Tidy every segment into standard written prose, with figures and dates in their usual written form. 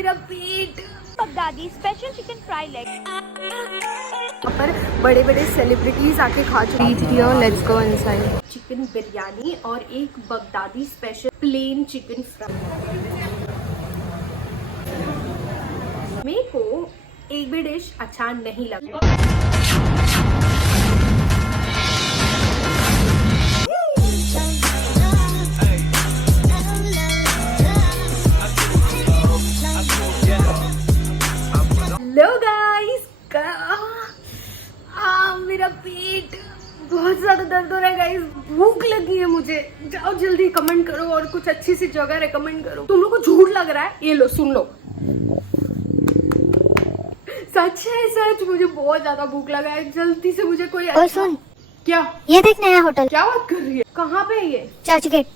मेरा पेट। Baghdadi special chicken fry leg. यहाँ पर बड़े बड़े सेलिब्रिटीज आके खा चुकी है। Let's go inside. Chicken biryani और एक Baghdadi special plain chicken fry. मेरे को एक भी डिश अच्छा नहीं लगा। हेलो गाइस, मेरा पेट बहुत ज्यादा दर्द हो रहा है गाइस। भूख लगी है मुझे। जाओ जल्दी कमेंट करो और कुछ अच्छी सी जगह रेकमेंड करो। तुम लोग को झूठ लग रहा है? ये लो सुन लो, सच है सच। मुझे बहुत ज्यादा भूख लगा है। जल्दी से मुझे कोई और सुन, क्या ये देख नया होटल। क्या बात कर रही है? कहाँ पे है ये? चर्च गेट।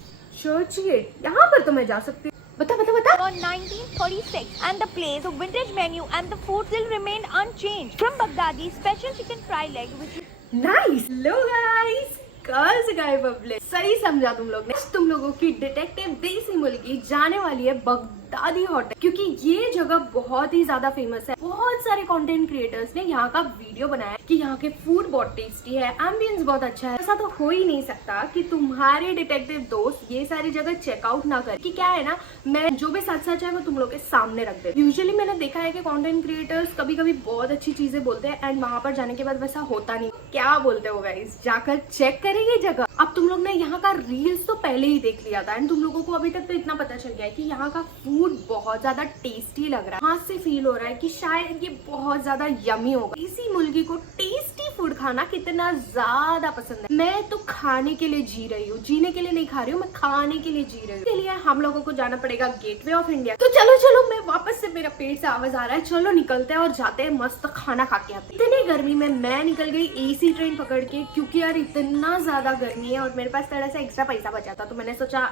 चर्च गेट? यहाँ पर तो मैं जा सकती हूँ। बता बता बता। On 1936 and the place, the vintage menu and the food still remained unchanged. From Baghdadi special chicken fry leg which is nice. लो गाइस, गर्ल्स गाय बबले, सही समझा तुम लोग ने। तुम लोगों की डिटेक्टिव देसी मुर्गी जाने वाली है बगदादी होटल, क्योंकि ये जगह बहुत ही ज्यादा फेमस है। बहुत सारे कंटेंट क्रिएटर्स ने यहाँ का वीडियो बनाया है कि यहाँ के फूड बहुत टेस्टी है, एम्बियंस बहुत अच्छा है। ऐसा तो हो ही नहीं सकता कि तुम्हारे डिटेक्टिव दोस्त ये सारी जगह चेकआउट ना करे। कि क्या है ना, मैं जो भी सच सच है वो तुम लोग के सामने रख दे। यूजुअली मैंने देखा है कि कंटेंट क्रिएटर्स कभी कभी बहुत अच्छी चीजें बोलते हैं एंड वहां पर जाने के बाद वैसा होता नहीं। क्या बोलते हो गाइस? जाकर चेक करेंगे जगह। अब तुम लोग ने यहाँ का रील्स तो पहले ही देख लिया था एंड तुम लोगों को अभी तक तो इतना पता चल गया है कि यहाँ का फूड बहुत ज्यादा टेस्टी लग रहा है। हाथ से फील हो रहा है कि शायद ये बहुत ज्यादा यमी होगा। इसी मुर्गी को टेस्टी फूड खाना कितना ज्यादा पसंद है। मैं तो खाने के लिए जी रही हूँ, जीने के लिए नहीं खा रही हूँ, मैं खाने के लिए जी रही हूँ। इसके लिए हम लोगों को जाना पड़ेगा गेटवे ऑफ इंडिया। तो चलो चलो, मैं वापस से, मेरा पेट से आवाज आ रहा है, चलो निकलते हैं और जाते हैं मस्त खाना खा के आते हैं। इतनी गर्मी में मैं निकल गई एसी ट्रेन पकड़ के, क्योंकि यार इतना ज्यादा गर्मी है और मेरे पास थोड़ा सा एक्स्ट्रा पैसा बचा था तो मैंने सोचा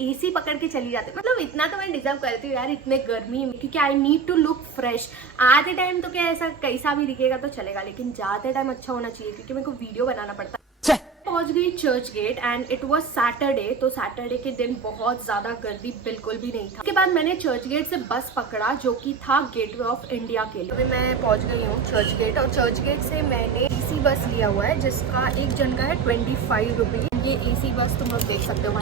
एसी पकड़ के चली जाते। मतलब इतना तो मैं डिजर्व करती हूँ यार इतने गर्मी में, क्योंकि I need to look fresh. आते टाइम तो क्या ऐसा कैसा भी दिखेगा तो चलेगा, लेकिन जाते टाइम अच्छा होना चाहिए क्योंकि मेरे को वीडियो बनाना पड़ता है। पहुंच गई Churchgate and it was Saturday. तो सैटरडे के दिन बहुत ज्यादा गर्दी बिल्कुल भी नहीं था। उसके बाद मैंने चर्च गेट से बस पकड़ा जो कि था गेटवे ऑफ इंडिया के लिए। अभी मैं पहुंच गई हूँ चर्च गेट और चर्च गेट से मैंने एसी बस लिया हुआ है जिसका एक जन का है 25 रुपीज। ये एसी बस तुम लोग देख सकते हो।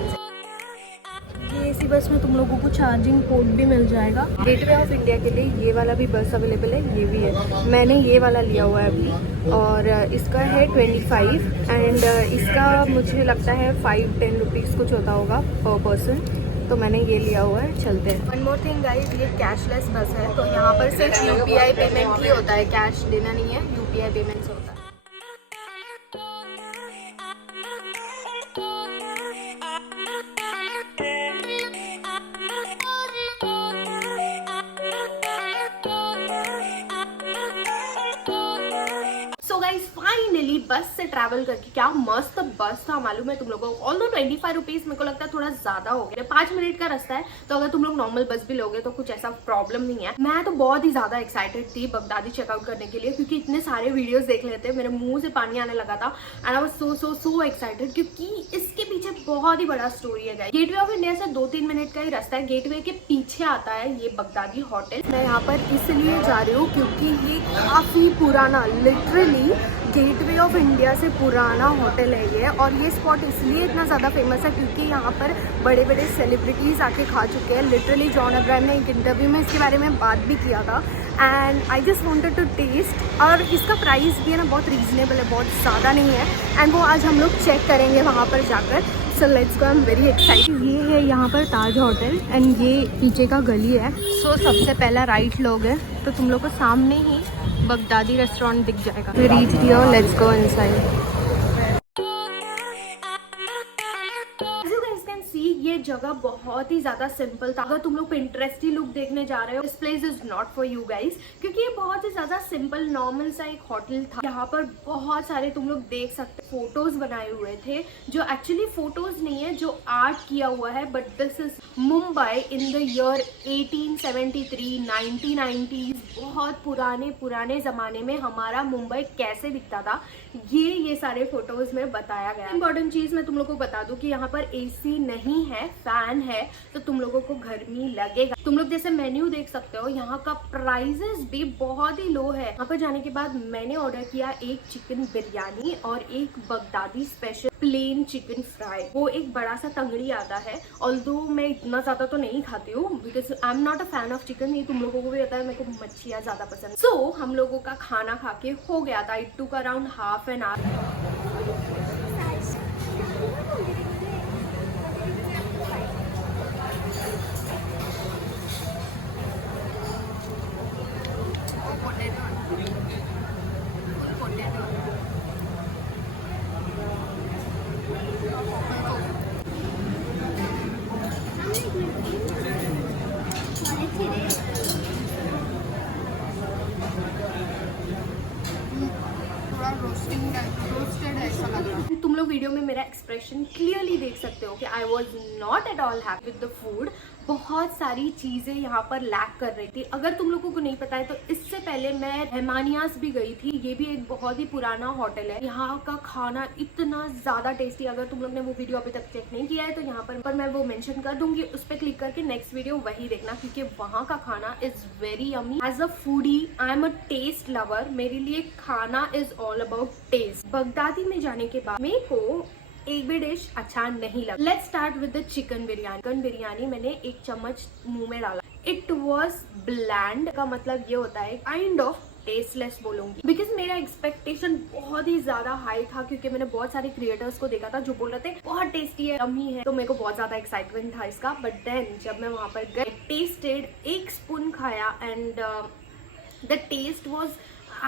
ये एसी बस में तुम लोगों को चार्जिंग पोर्ट भी मिल जाएगा। गेटवे ऑफ इंडिया के लिए ये वाला भी बस अवेलेबल है, ये भी है। मैंने ये वाला लिया हुआ है अभी और इसका है 25 एंड इसका मुझे लगता है 5-10 रुपीज़ कुछ होता होगा पर पर्सन। तो मैंने ये लिया हुआ है, चलते हैं। वन मोर थिंग गाइस, ये कैशलेस बस है तो यहाँ पर सिर्फ UPI पेमेंट ही होता है, कैश देना नहीं है, UPI पेमेंट होता है। फाइनली बस से ट्रैवल करके, क्या मस्त बस था मालूम है तुम लोगों को। ऑल्दो 25 रुपीज मेरे को लगता है थोड़ा ज्यादा हो गया। 5 मिनट का रास्ता है तो अगर तुम लोग नॉर्मल बस भी लोगे तो कुछ ऐसा प्रॉब्लम नहीं है। मैं तो बहुत ही ज्यादा एक्साइटेड थी बगदादी चेकआउट करने के लिए, क्योंकि इतने सारे वीडियोस देख लेते मेरे मुंह से पानी आने लगा था and I was so excited, क्योंकि इसके पीछे बहुत ही बड़ा स्टोरी है। गेटवे ऑफ इंडिया से 2-3 मिनट का ही रास्ता है। गेटवे के पीछे आता है ये बगदादी होटल। मैं यहाँ पर इसलिए जा रही हूँ क्योंकि ये काफी पुराना, लिटरली गेटवे ऑफ इंडिया से पुराना होटल है ये। और ये स्पॉट इसलिए इतना ज़्यादा फेमस है क्योंकि यहाँ पर बड़े बड़े सेलिब्रिटीज़ आके खा चुके हैं। लिटरली जॉन अब्राहम ने एक इंटरव्यू में इसके बारे में बात भी किया था and I just wanted to taste. और इसका प्राइस भी है ना बहुत रीजनेबल है, बहुत ज़्यादा नहीं है एंड वो आज हम लोग चेक करेंगे वहाँ पर जाकर। So let's go, I am very excited. ये है यहाँ पर ताज होटल एंड ये पीछे का गली है। सो सबसे पहला राइट लोग है तो तुम लोग को सामने ही बगदादी रेस्टोरेंट दिख जाएगा। Reach here, let's go inside. ये जगह बहुत ही ज्यादा सिंपल था। अगर तुम लोग पिंटरेस्टी लुक देखने जा रहे हो, this place is not for you guys, क्योंकि ये बहुत ही ज्यादा सिंपल नॉर्मल सा एक होटल था। यहाँ पर बहुत सारे तुम लोग देख सकते फोटोज बनाए हुए थे, जो एक्चुअली फोटोज नहीं है, जो आर्ट किया हुआ है। But this is Mumbai in the year 1873, 1990s। बहुत पुराने जमाने में हमारा मुंबई कैसे दिखता था ये सारे फोटोज में बताया गया। इंपॉर्टेंट चीज मैं तुम लोग को बता दूं कि यहाँ पर एसी नहीं है, फैन है तो तुम लोगों को गर्मी लगेगा। तुम लोग जैसे मेन्यू देख सकते हो, यहाँ का प्राइजेस भी बहुत ही लो है। यहाँ पर जाने के बाद मैंने ऑर्डर किया एक चिकन बिरयानी और एक Baghdadi special plain chicken fry. वो एक बड़ा सा तंगड़ी आता है, ऑल्दो मैं इतना ज्यादा तो नहीं खाती हूँ because I am not a fan of chicken. ये तुम लोगों को भी पता है, मेरे को मच्छियाँ ज्यादा पसंद। सो हम लोगों का खाना खा के हो गया था। It took around half an hour. तुम लोग वीडियो में मेरा एक्सप्रेशन क्लियरली देख सकते हो कि I was not at all happy with the food. बहुत सारी चीजें यहाँ पर लैक कर रही थी। अगर तुम लोगों को नहीं पता है तो इससे पहले मैं रहमानियाज भी गई थी। ये भी एक बहुत ही पुराना होटल है। यहाँ का खाना इतना ज्यादा टेस्टी, अगर तुम लोग ने वो वीडियो अभी तक चेक नहीं किया है तो यहाँ पर मैं वो मेंशन कर दूंगी। उस पर क्लिक करके नेक्स्ट वीडियो वही देखना, क्योंकि वहाँ का खाना is very yummy. As a foodie I am a taste lover. मेरे लिए खाना is all about taste. Baghdadi में जाने के बाद मेरे को एक भी डिश अच्छा नहीं लगा। Let's start with the chicken biryani. Chicken biryani मैंने एक चम्मच मुंह में डाला। इट वॉज ब्लैंड का मतलब ये होता है काइंड ऑफ टेस्टलेस बोलूंगी, बिकॉज मेरा एक्सपेक्टेशन बहुत ही ज्यादा हाई था, क्योंकि मैंने बहुत सारे क्रिएटर्स को देखा था जो बोल रहे थे बहुत टेस्टी है, यम्मी है, तो मेरे को बहुत ज्यादा एक्साइटमेंट था इसका। बट देन जब मैं वहां पर गई, टेस्टेड, एक स्पून खाया and the taste was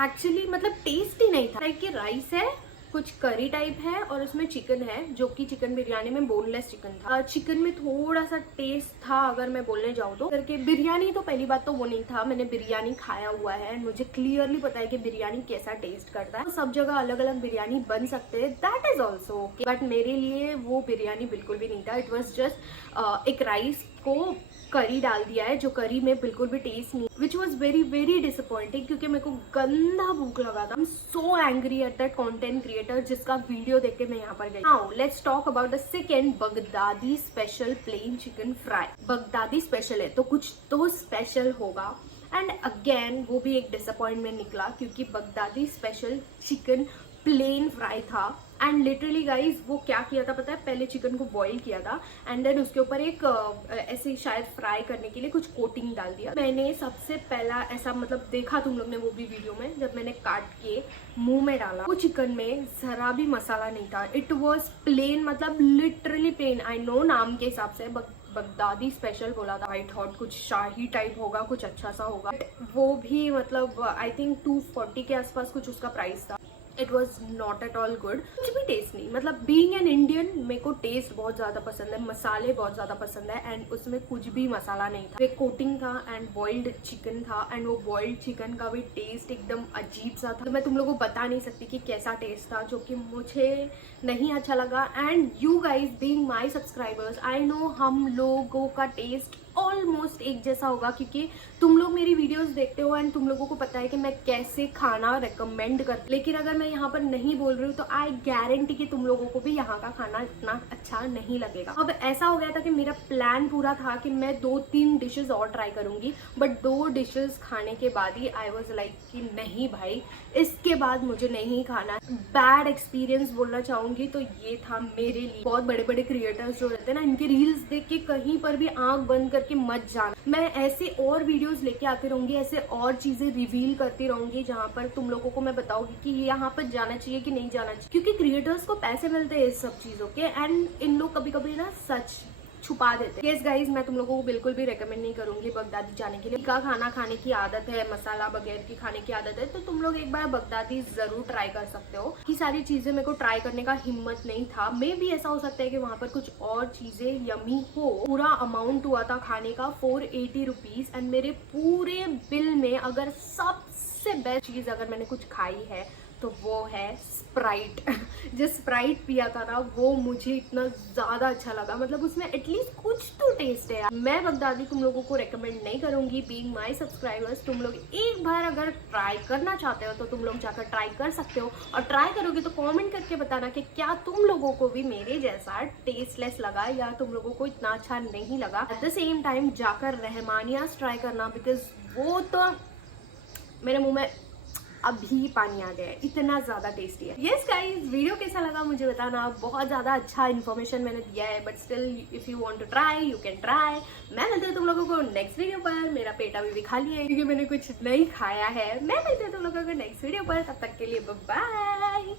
actually मतलब टेस्ट ही नहीं था। लाइक कि राइस है, कुछ करी टाइप है और उसमें चिकन है, जो कि चिकन बिरयानी में बोनलेस चिकन था। चिकन में थोड़ा सा टेस्ट था अगर मैं बोलने जाऊँ तो। करके बिरयानी तो पहली बात तो वो नहीं था। मैंने बिरयानी खाया हुआ है, मुझे क्लियरली पता है कि बिरयानी कैसा टेस्ट करता है। तो सब जगह अलग अलग बिरयानी बन सकते हैं, that is also okay, but मेरे लिए वो बिरयानी बिल्कुल भी नहीं था। इट वॉज जस्ट एक राइस को करी डाल दिया है, जो करी में बिल्कुल भी टेस्ट नहीं, which was very very disappointing, क्योंकि मेरे को गंदा भूख लगा था। I am so angry at that content creator जिसका वीडियो देख के मैं यहाँ पर गई। Now let's talk about the second Baghdadi special plain chicken fry. Baghdadi special है तो कुछ तो स्पेशल होगा, एंड अगेन वो भी एक डिसअपॉइंटमेंट निकला, क्योंकि Baghdadi special chicken plain fry था। एंड लिटरली गाइज वो क्या किया था पता है, पहले चिकन को बॉईल किया था एंड देन उसके ऊपर एक ऐसे शायद फ्राई करने के लिए कुछ कोटिंग डाल दिया। मैंने सबसे पहला ऐसा मतलब देखा, तुम लोग ने वो भी वीडियो में, जब मैंने काट के मुंह में डाला, वो चिकन में जरा भी मसाला नहीं था। इट वॉज प्लेन, मतलब लिटरली प्लेन। आई नो नाम के हिसाब से बगदादी स्पेशल बोला था, आई थॉट कुछ शाही टाइप होगा, कुछ अच्छा सा होगा। वो भी मतलब आई थिंक 240 के आसपास कुछ उसका प्राइस था। It was not at all good, कुछ भी टेस्ट नहीं। मतलब बीइंग एन इंडियन मेरे को टेस्ट बहुत ज्यादा पसंद है, मसाले बहुत ज्यादा पसंद है, एंड उसमें कुछ भी मसाला नहीं था। एक कोटिंग था एंड बॉइल्ड चिकन था, एंड वो बॉइल्ड चिकन का भी टेस्ट एकदम अजीब सा था। तो मैं तुम लोगों को बता नहीं सकती कि कैसा टेस्ट था, जो कि मुझे नहीं अच्छा लगा। And you guys being my subscribers, I know हम लोगों का टेस्ट ऑलमोस्ट एक जैसा होगा, क्योंकि तुम लोग मेरी वीडियोस देखते हो एंड तुम लोगों को पता है कि मैं कैसे खाना रेकमेंड करती। लेकिन अगर मैं यहाँ पर नहीं बोल रही हूँ तो आई गारंटी कि तुम लोगों को भी यहाँ का खाना इतना अच्छा नहीं लगेगा। अब ऐसा हो गया था कि मेरा प्लान पूरा था कि मैं 2-3 डिशेस और ट्राई करूंगी, बट 2 डिशेस खाने के बाद ही आई वॉज लाइक कि नहीं भाई, इसके बाद मुझे नहीं खाना। बैड एक्सपीरियंस बोलना चाहूंगी तो ये था मेरे लिए। बहुत बड़े बड़े क्रिएटर्स जो रहते हैं ना, इनके रील्स देख के कहीं पर भी आंख बंद करके मत जाना। मैं ऐसे और वीडियोस लेके आती रहूंगी, ऐसे और चीजें रिवील करती रहूंगी जहां पर तुम लोगों को मैं बताऊंगी कि यहाँ पर जाना चाहिए कि नहीं जाना चाहिए, क्योंकि क्रिएटर्स को पैसे मिलते हैं इस सब चीजों के, एंड इन लोग कभी कभी ना सच छुपा देते हैं। यस गाइज, मैं तुम लोगों को बिल्कुल भी रेकमेंड नहीं करूंगी बगदादी जाने के लिए। का खाना खाने की आदत है, मसाला बगैर की खाने की आदत है, तो तुम लोग एक बार बगदादी जरूर ट्राई कर सकते हो। कि सारी चीजें मेरे को ट्राई करने का हिम्मत नहीं था। मे भी ऐसा हो सकता है कि वहां पर कुछ और चीजें यमी हो। पूरा अमाउंट हुआ था खाने का 480 रुपीज, एंड मेरे पूरे बिल में अगर सबसे बेस्ट चीज अगर मैंने कुछ खाई है तो वो है स्प्राइट। जो स्प्राइट पिया था ना वो मुझे इतना ज्यादा अच्छा लगा, मतलब उसमें एटलीस्ट कुछ तो टेस्ट है। मैं बगदादी तुम लोगों को रेकमेंड नहीं करूंगी, बीइंग माय सब्सक्राइबर्स। तुम लोग एक बार अगर ट्राई करना चाहते हो तो तुम लोग जाकर ट्राई कर सकते हो, और ट्राई करोगे तो कमेंट करके बताना कि क्या तुम लोगों को भी मेरे जैसा टेस्टलेस लगा या तुम लोगों को इतना अच्छा नहीं लगा। एट द सेम टाइम जाकर रहमानियाज ट्राई करना, बिकॉज वो तो मेरे मुंह में अभी पानी आ गया है, इतना ज्यादा टेस्टी है। यस गाइस, वीडियो कैसा लगा मुझे बताना। बहुत ज्यादा अच्छा इन्फॉर्मेशन मैंने दिया है, but still if you want to try you can try. मैं मिलती हूँ तुम लोगों को नेक्स्ट वीडियो पर। मेरा पेट अभी भी खाली है क्योंकि मैंने कुछ नहीं खाया है। मैं मिलती हूँ तुम लोगों को नेक्स्ट वीडियो पर, तब तक के लिए बाय बाय।